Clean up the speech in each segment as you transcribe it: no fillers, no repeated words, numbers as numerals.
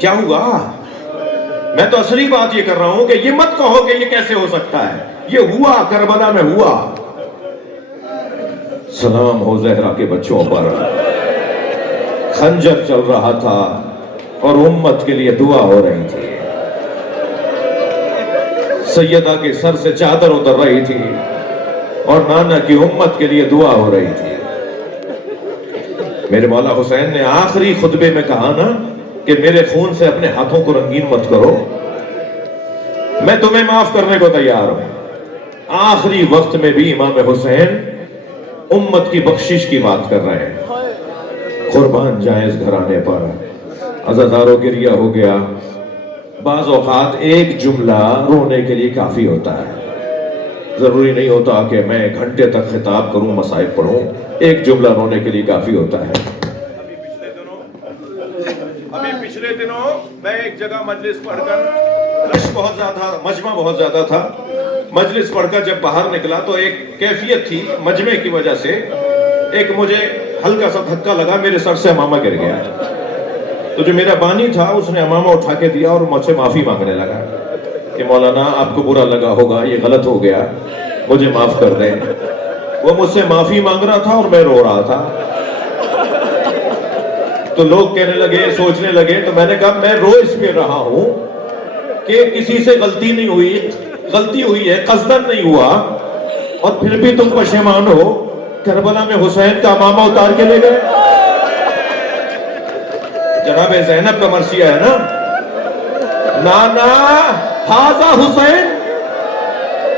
کیا ہوا؟ میں تو اصلی بات یہ کر رہا ہوں کہ یہ مت کہو کہ یہ کیسے ہو سکتا ہے، یہ ہوا، کربلا میں ہوا۔ سلام ہو زہرا کے بچوں پر، خنجر چل رہا تھا اور امت کے لیے دعا ہو رہی تھی، سیدہ کے سر سے چادر اتر رہی تھی اور نانا کی امت کے لیے دعا ہو رہی تھی۔ میرے مولا حسین نے آخری خطبے میں کہا نا کہ میرے خون سے اپنے ہاتھوں کو رنگین مت کرو، میں تمہیں معاف کرنے کو تیار ہوں۔ آخری وقت میں بھی امام حسین امت کی بخشش کی بات کر رہے ہیں۔ قربان جائیں اس گھرانے پر، عزادارو گریہ ہو گیا۔ بعض اوقات ایک جملہ رونے کے لیے کافی ہوتا ہے، ضروری نہیں ہوتا کہ میں گھنٹے تک خطاب کروں، مصائب پڑھوں، ایک جملہ رونے کے لیے کافی ہوتا ہے۔ ابھی پچھلے دنوں میں ایک جگہ مجلس پڑھ کر، رش بہت زیادہ، مجمع بہت زیادہ تھا، مجلس پڑھ کر جب باہر نکلا تو ایک کیفیت تھی مجمع کی وجہ سے، ایک مجھے ہلکا سا دھکا لگا، میرے سر سے امامہ گر گیا۔ تو جو میرا بانی تھا اس نے امامہ اٹھا کے دیا اور مجھ سے معافی مانگنے لگا کہ مولانا آپ کو برا لگا ہوگا، یہ غلط ہو گیا، مجھے معاف کر دیں۔ وہ مجھ سے معافی مانگ رہا تھا اور میں رو رہا تھا۔ تو لوگ کہنے لگے، سوچنے لگے، تو میں نے کہا میں رو اس پہ رہا ہوں کہ کسی سے غلطی نہیں ہوئی، غلطی ہوئی ہے، قصدن نہیں ہوا، اور پھر بھی تم پشیمان ہو۔ کربلا میں حسین کا امامہ اتار کے لے گئے۔ جناب زینب کا مرثیہ ہے نا، نانا ھذا حسین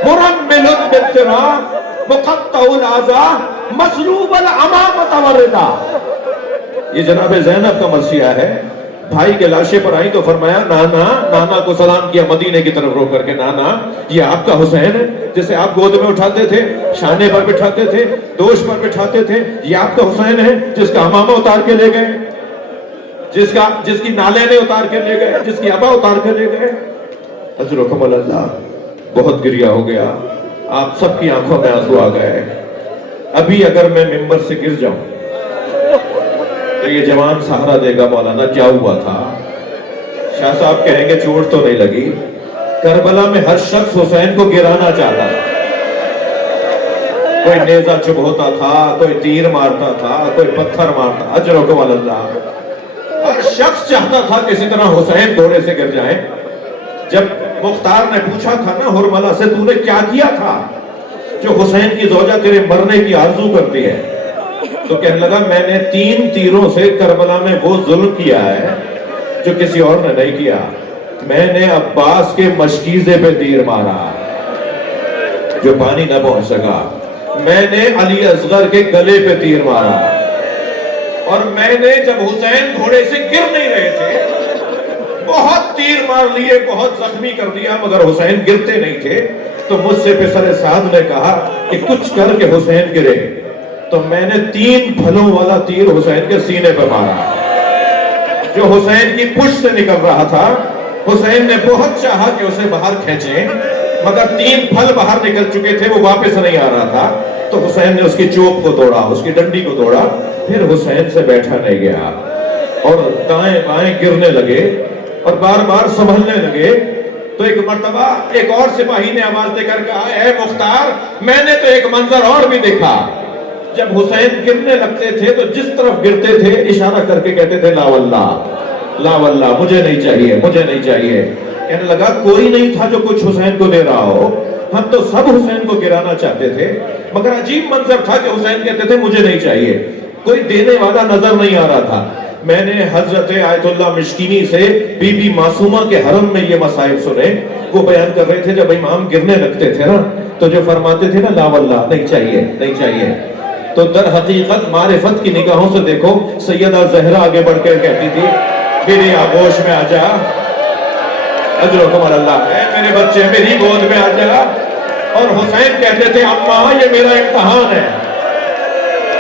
مرمل بالتراب مقطع الاعضاء مسلوب الامامۃ والردا۔ یہ جناب زینب کا مرثیہ ہے۔ بھائی کے لاشے پر آئی تو فرمایا نانا، نانا کو سلام کیا مدینے کی طرف رو کر کے، نانا یہ آپ کا حسین ہے جسے آپ گود میں اٹھاتے تھے، شانے پر بٹھاتے تھے، دوش پر بٹھاتے تھے، یہ آپ کا حسین ہے جس کا امامہ اتار کے لے گئے، جس کی نالے نے اتار کے لے گئے، جس کی ابا اتار کے لے گئے۔ اجرکم اللہ۔ بہت گریہ ہو گیا، آپ سب کی آنکھوں میں آنسو آ گئے۔ ابھی اگر میں ممبر سے گر جاؤں تو یہ جوان سہارا دے گا، مولانا کیا ہوا تھا؟ شاہ صاحب کہیں گے چوٹ تو نہیں لگی؟ کربلا میں ہر شخص حسین کو گرانا چاہتا تھا، کوئی نیزہ چبھوتا تھا، کوئی تیر مارتا تھا، کوئی پتھر مارتا۔ اجرکم اللہ۔ ہر شخص چاہتا تھا کسی طرح حسین گھوڑے سے گر جائے۔ جب مختار نے پوچھا تھا نا ہرملہ سے، تو نے کیا کیا تھا جو حسین کی زوجہ تیرے مرنے کی آرزو کرتی ہے؟ تو کہنے لگا میں نے 3 تیروں سے کربلا میں وہ ظلم کیا ہے جو کسی اور نے نہیں کیا۔ میں نے عباس کے مشکیزے پہ تیر مارا جو پانی نہ پہنچ سکا، میں نے علی اصغر کے گلے پہ تیر مارا، اور میں نے جب حسین گھوڑے سے گر نہیں رہے تھے بہت تیر مار لیے، بہت زخمی کر دیا، مگر حسین گرتے نہیں تھے۔ تو مجھ سے پسر سعد نے کہا کہ کچھ کر کے حسین گرے، تو میں نے 3 پھلوں والا تیر حسین کے سینے پہ مارا جو حسین کی پشت سے نکل رہا تھا۔ حسین نے بہت چاہا کہ اسے باہر کھینچیں، مگر 3 پھل باہر نکل چکے تھے، وہ واپس نہیں آ رہا تھا۔ تو حسین نے اس کی چوک کو توڑا، اس کی ڈنڈی کو توڑا، پھر حسین سے بیٹھا نہیں گیا اور دائیں بائیں گرنے لگے اور بار بار سنبھلنے لگے۔ تو ایک مرتبہ ایک اور سپاہی نے آواز دے کر کہا، اے مختار، میں نے تو ایک منظر اور بھی دیکھا۔ جب حسین گرنے لگتے تھے تو جس طرف گرتے تھے اشارہ کر کے کہتے تھے لا واللہ، لا واللہ، مجھے نہیں چاہیے، مجھے نہیں چاہیے۔ کہنے لگا کوئی نہیں تھا جو کچھ حسین کو دے رہا ہو، ہم تو سب حسین کو گرانا چاہتے تھے، مگر عجیب منظر تھا کہ حسین کہتے تھے مجھے نہیں چاہیے، کوئی دینے والا نظر نہیں آ رہا تھا۔ میں نے حضرت آیت اللہ مشکینی سے بی بی معصومہ کے حرم میں یہ مسائل سنے، وہ بیان کر رہے تھے جب امام گرنے لگتے تھے نا تو جو فرماتے تھے نا لا واللہ، نہیں چاہیے، نہیں چاہیے، تو در حقیقت معرفت کی نگاہوں سے دیکھو، سیدہ زہرا آگے بڑھ کر کہتی تھی میری آغوش میں آ جا، اجرکم اللہ، اے میرے بچے میری گود میں آ جا، اور حسین کہتے تھے اماں یہ میرا امتحان ہے۔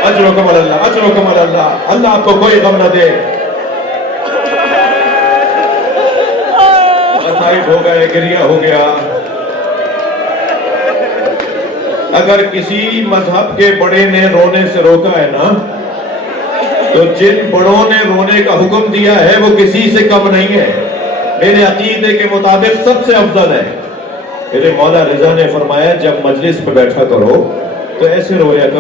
اجرکم اللہ، اجرکم اللہ، اللہ آپ کو کوئی غم نہ دے۔ مصائب ہو گئے، گریہ ہو گیا۔ اگر کسی مذہب کے بڑے نے رونے سے روکا ہے نا تو جن بڑوں نے رونے کا حکم دیا ہے وہ کسی سے کم نہیں ہے، میرے عقیدے کے مطابق سب سے افضل ہے۔ میرے مولا رضا نے فرمایا جب مجلس پہ بیٹھا کرو تو ایسے رویا کرو